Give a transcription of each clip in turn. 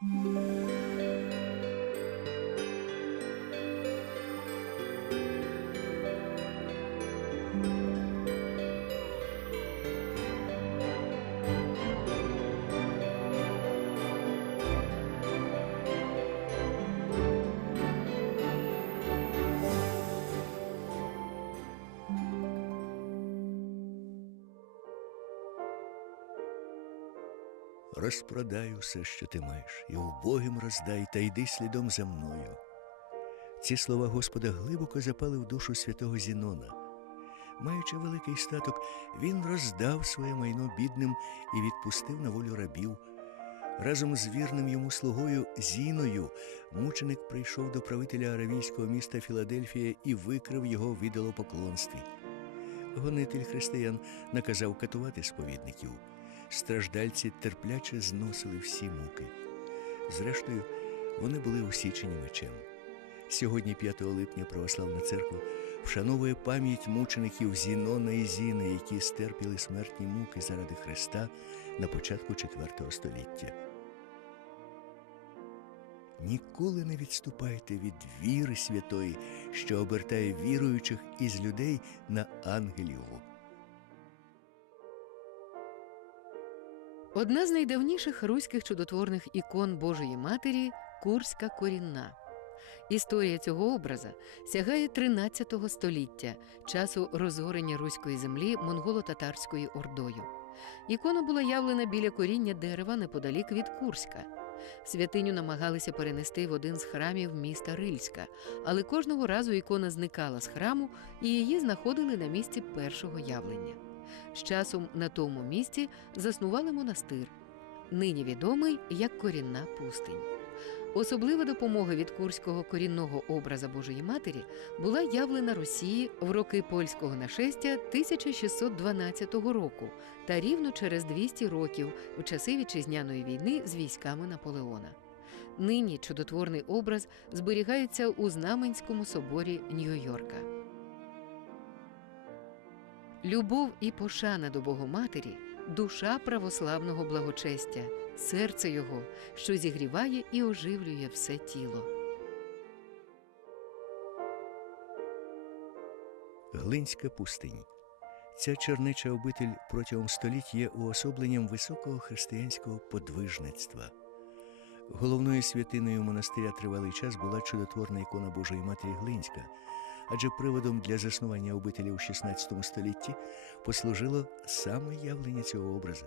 Música Розпродай усе, що ти маєш, і убогим роздай, та йди слідом за мною. Ці слова Господа глибоко запали в душу святого Зінона. Маючи великий статок, він роздав своє майно бідним і відпустив на волю рабів. Разом з вірним йому слугою Зіною мученик прийшов до правителя аравійського міста Філадельфія і викрив його в ідолопоклонстві. Гонитель християн наказав катувати сповідників. Страждальці терпляче зносили всі муки. Зрештою, вони були усічені мечем. Сьогодні, 5 липня, православна церква вшановує пам'ять мучеників Зінона і Зіни, які стерпіли смертні муки заради Христа на початку IV століття. Ніколи не відступайте від віри святої, що обертає віруючих із людей на ангелів. Одна з найдавніших руських чудотворних ікон Божої Матері Курська корінна. Історія цього образа сягає 13 століття, часу розорення руської землі монголо-татарською ордою. Ікона була явлена біля коріння дерева неподалік від Курська. Святиню намагалися перенести в один з храмів міста Рильська, але кожного разу ікона зникала з храму і її знаходили на місці першого явлення. З часом на тому місці заснували монастир, нині відомий як корінна пустинь. Особлива допомога від курського корінного образа Божої Матері була явлена Росії в роки польського нашестя 1612 року та рівно через 200 років у часи вітчизняної війни з військами Наполеона. Нині чудотворний образ зберігається у Знаменському соборі Нью-Йорка. Любов і пошана до Богоматері душа православного благочестя, серце його, що зігріває і оживлює все тіло. Глинська пустинь. Ця чернича обитель протягом століть є уособленням високого християнського подвижництва. Головною святиною монастиря тривалий час була чудотворна ікона Божої Матері Глинська, адже приводом для заснування обителі у XVI столітті послужило саме явлення цього образа.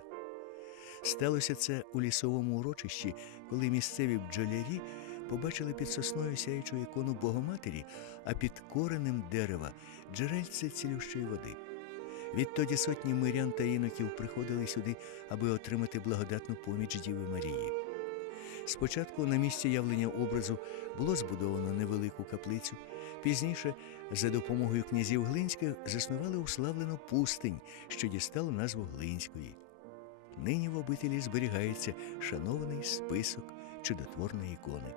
Сталося це у лісовому урочищі, коли місцеві бджолярі побачили під сосною сяючу ікону Богоматері, а під коренем дерева джерельце цілющої води. Відтоді сотні мирян та іноків приходили сюди, аби отримати благодатну поміч Діви Марії. Спочатку на місці явлення образу було збудовано невелику каплицю. Пізніше, за допомогою князів Глинських, заснували уславлену пустинь, що дістала назву Глинської. Нині в обителі зберігається шанований список чудотворної ікони.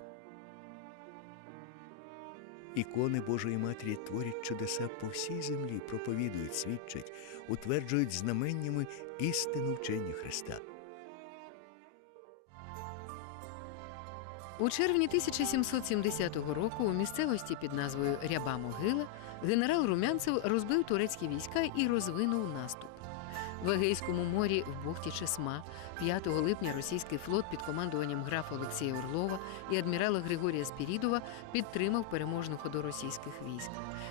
Ікони Божої Матері творять чудеса по всій землі, проповідують, свідчать, утверджують знаменнями істину вчення Христа. У червні 1770 року у місцевості під назвою Ряба Могила генерал Румянцев розбив турецькі війська і розвинув наступ. В Егейському морі в бухті Чесма 5 липня російський флот під командуванням графа Олексія Орлова і адмірала Григорія Спірідова підтримав переможну ходу російських військ.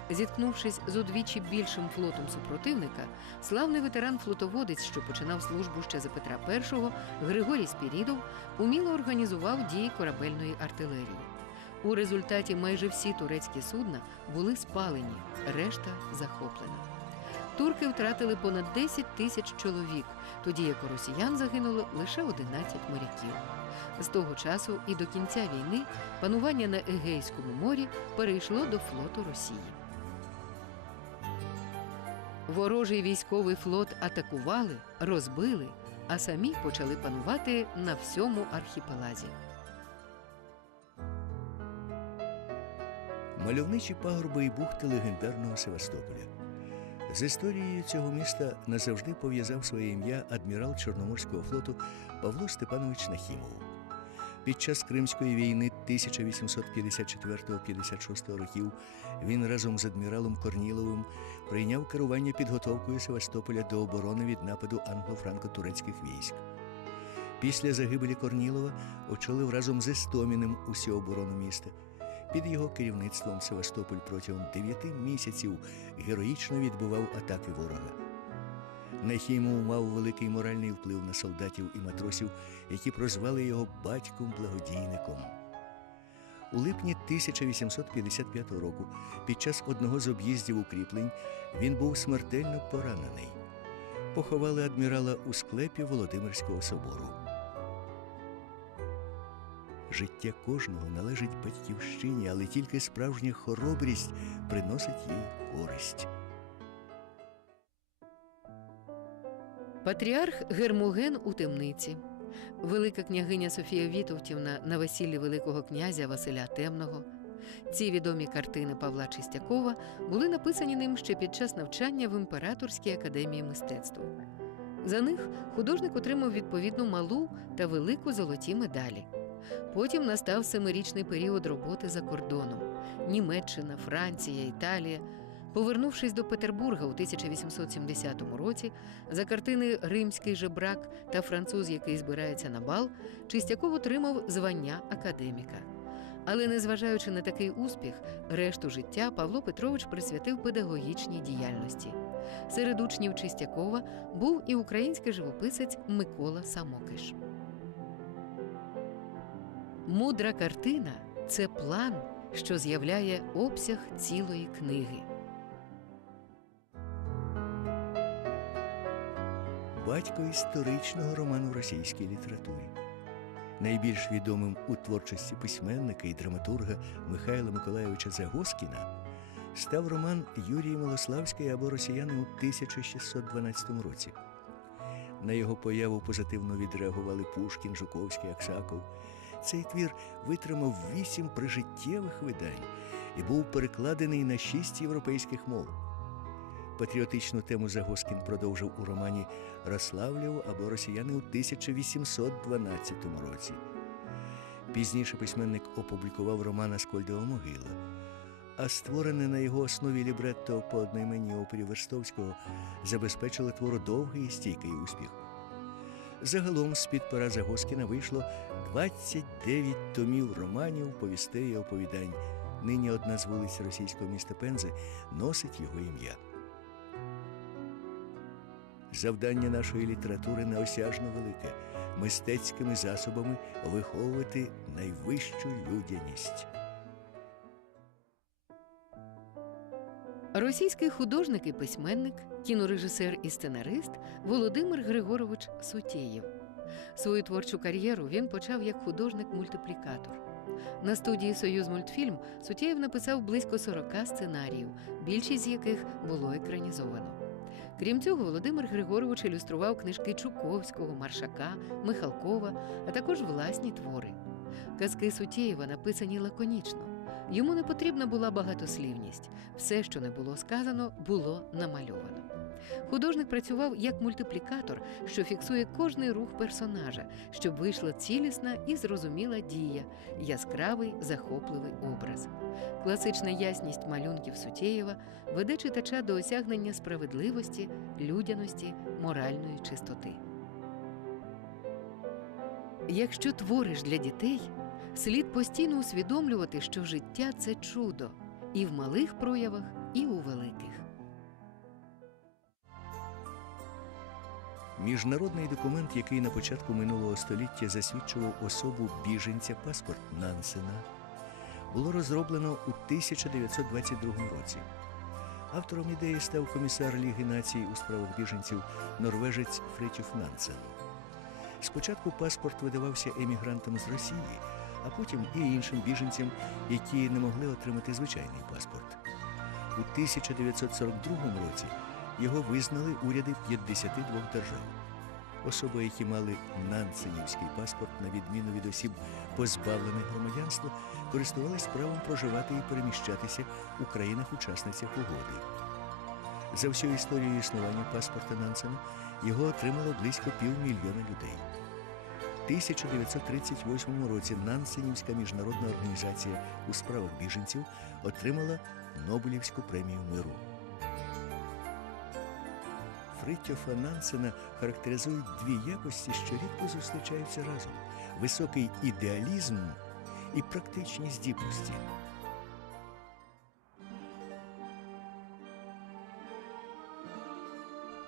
Зіткнувшись з удвічі більшим флотом супротивника, славний ветеран-флотоводець, що починав службу ще за Петра І, Григорій Спірідов, уміло організував дії корабельної артилерії. У результаті майже всі турецькі судна були спалені, решта захоплена. Турки втратили понад 10 тисяч чоловік, тоді як у росіян загинуло лише 11 моряків. З того часу і до кінця війни панування на Егейському морі перейшло до флоту Росії. Ворожий військовий флот атакували, розбили, а самі почали панувати на всьому архіпелазі. Мальовничі пагорби і бухти легендарного Севастополя. З історією цього міста назавжди пов'язав своє ім'я адмірал Чорноморського флоту Павло Степанович Нахімов. Під час Кримської війни 1854-56 років він разом з адміралом Корніловим прийняв керування підготовкою Севастополя до оборони від нападу англо-франко-турецьких військ. Після загибелі Корнілова очолив разом з Істоміним усю оборону міста. Під його керівництвом Севастополь протягом дев'яти місяців героїчно відбував атаки ворога. Нахімов мав великий моральний вплив на солдатів і матросів, які прозвали його батьком-благодійником. У липні 1855 року, під час одного з об'їздів укріплень, він був смертельно поранений. Поховали адмірала у склепі Володимирського собору. Життя кожного належить батьківщині, але тільки справжня хоробрість приносить їй користь. Патріарх Гермоген у темниці, велика княгиня Софія Вітовтівна на весіллі Великого князя Василя Темного. Ці відомі картини Павла Чистякова були написані ним ще під час навчання в Імператорській академії мистецтв. За них художник отримав відповідну малу та велику золоті медалі. Потім настав семирічний період роботи за кордоном: Німеччина, Франція, Італія. Повернувшись до Петербурга у 1870 році, за картини Римський жебрак та француз, який збирається на бал, Чистяков отримав звання академіка. Але незважаючи на такий успіх, решту життя Павло Петрович присвятив педагогічній діяльності. Серед учнів Чистякова був і український живописець Микола Самокиш. Мудра картина це план, що з'являє обсяг цілої книги. батько історичного роману в російській літературі. Найбільш відомим у творчості письменника і драматурга Михайла Миколайовича Загоскіна став роман Юрії Милославської або Росіяни у 1612 році. На його появу позитивно відреагували Пушкін, Жуковський, Аксаков. Цей твір витримав вісім прижиттєвих видань і був перекладений на шість європейських мов. Патріотичну тему Загоскін продовжив у романі Рославлєв або Росіяни у 1812 році. Пізніше письменник опублікував роман Аскольдова могила, а створене на його основі лібретто по одноіменній опері Верстовського забезпечило твору довгий і стійкий успіх. Загалом з-під пера Загоскіна вийшло 29 томів романів, повістей і оповідань. Нині одна з вулиць російського міста Пензи носить його ім'я. Завдання нашої літератури неосяжно велике мистецькими засобами виховувати найвищу людяність. Російський художник і письменник, кінорежисер і сценарист Володимир Григорович Сутєєв. Свою творчу кар'єру він почав як художник-мультиплікатор. На студії Союз мультфільм Сутєєв написав близько 40 сценаріїв, більшість з яких було екранізовано. Крім цього, Володимир Григорович ілюстрував книжки Чуковського, Маршака, Михалкова, а також власні твори. Казки Сутєєва написані лаконічно. Йому не потрібна була багатослівність. Все, що не було сказано, було намальовано. Художник працював як мультиплікатор, що фіксує кожний рух персонажа, щоб вийшла цілісна і зрозуміла дія, яскравий захопливий образ. Класична ясність малюнків Сутєєва веде читача до осягнення справедливості, людяності, моральної чистоти. Якщо твориш для дітей, слід постійно усвідомлювати, що життя це чудо і в малих проявах, і у великих. Міжнародний документ, який на початку минулого століття засвідчував особу біженця паспорт Нансена, було розроблено у 1922 році. Автором ідеї став комісар Ліги націй у справах біженців норвежець Фритюф Нансен. Спочатку паспорт видавався емігрантам з Росії, а потім і іншим біженцям, які не могли отримати звичайний паспорт. У 1942 році його визнали уряди 52 держав. Особи, які мали нансенівський паспорт, на відміну від осіб, позбавлених громадянства, користувались правом проживати і переміщатися у країнах-учасницях угоди. За всю історію існування паспорта Нансена його отримало близько півмільйона людей. 1938 році Нансенівська міжнародна організація у справах біженців отримала Нобелівську премію миру. Фритьофа Нансена характеризують дві якості, що рідко зустрічаються разом: високий ідеалізм і практичні здібності.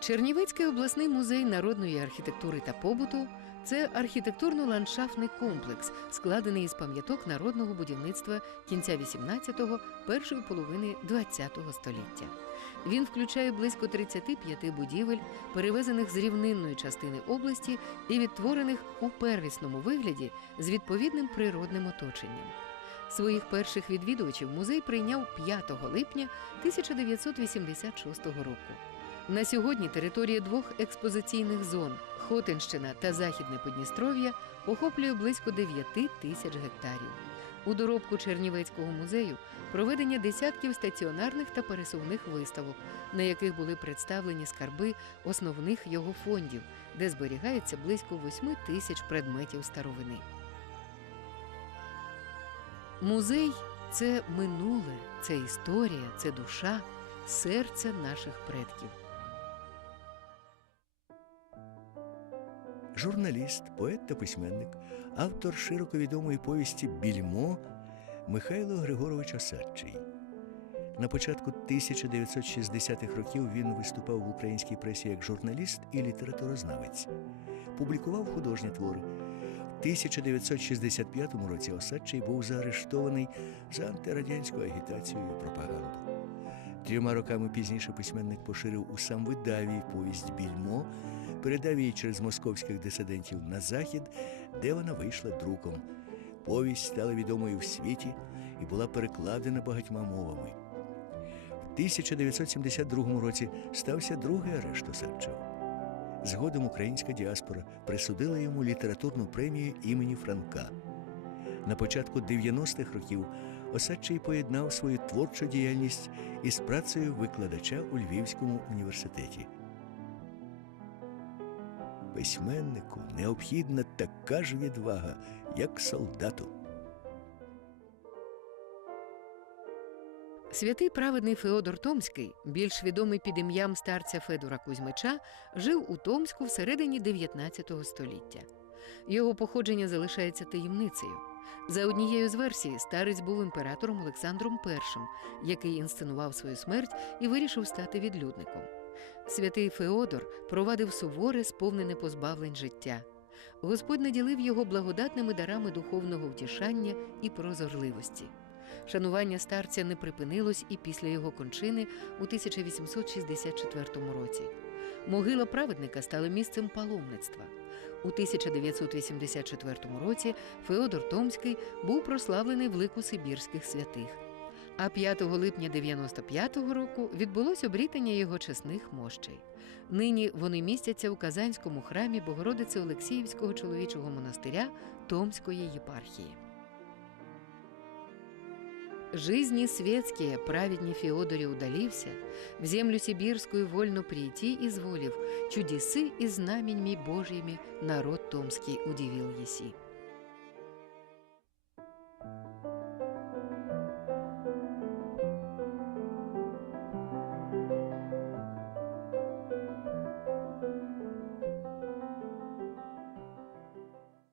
Чернівецький обласний музей народної архітектури та побуту це архітектурно-ландшафтний комплекс, складений із пам'яток народного будівництва кінця 18-го, першої половини 20-го століття. Він включає близько 35 будівель, перевезених з рівнинної частини області і відтворених у первісному вигляді з відповідним природним оточенням. Своїх перших відвідувачів музей прийняв 5 липня 1986 року. На сьогодні територія двох експозиційних зон Хотинщина та Західне Подністров'я охоплює близько 9 тисяч гектарів. У доробку Чернівецького музею проведення десятків стаціонарних та пересувних виставок, на яких були представлені скарби основних його фондів, де зберігається близько 8 тисяч предметів старовини. Музей це минуле, це історія, це душа, серце наших предків. Журналіст, поет та письменник, автор широко відомої повісті Більмо Михайло Григорович Осадчий. На початку 1960-х років він виступав в українській пресі як журналіст і літературознавець, публікував художні твори. В 1965 році Осадчий був заарештований за антирадянську агітацію і пропаганду. Трьома роками пізніше письменник поширив у самвидаві повість Більмо, передав її через московських дисидентів на захід, де вона вийшла друком. Повість стала відомою в світі і була перекладена багатьма мовами. В 1972 році стався другий арешт Осадчого. Згодом українська діаспора присудила йому літературну премію імені Франка. На початку 90-х років Осадчий поєднав свою творчу діяльність із працею викладача у Львівському університеті. Письменнику необхідна така ж відвага, як солдату. Святий праведний Феодор Томський, більш відомий під ім'ям старця Федора Кузьмича, жив у Томську всередині 19 століття. Його походження залишається таємницею. За однією з версій, старець був імператором Олександром І, який інсценував свою смерть і вирішив стати відлюдником. Святий Феодор провадив суворе, сповнене позбавлень життя. Господь наділив його благодатними дарами духовного втішання і прозорливості. Шанування старця не припинилось і після його кончини у 1864 році. Могила праведника стала місцем паломництва. У 1984 році Феодор Томський був прославлений в лику сибірських святих. А 5 липня 95-го року відбулось обрітання його чесних мощей. Нині вони містяться у Казанському храмі Богородиці Олексіївського чоловічого монастиря Томської єпархії. Жизни светские праведне Феодоре удалился, в землю сибирскую вольно прийти изволив, чудесы и знаменьми Божьими народ томский удивил еси.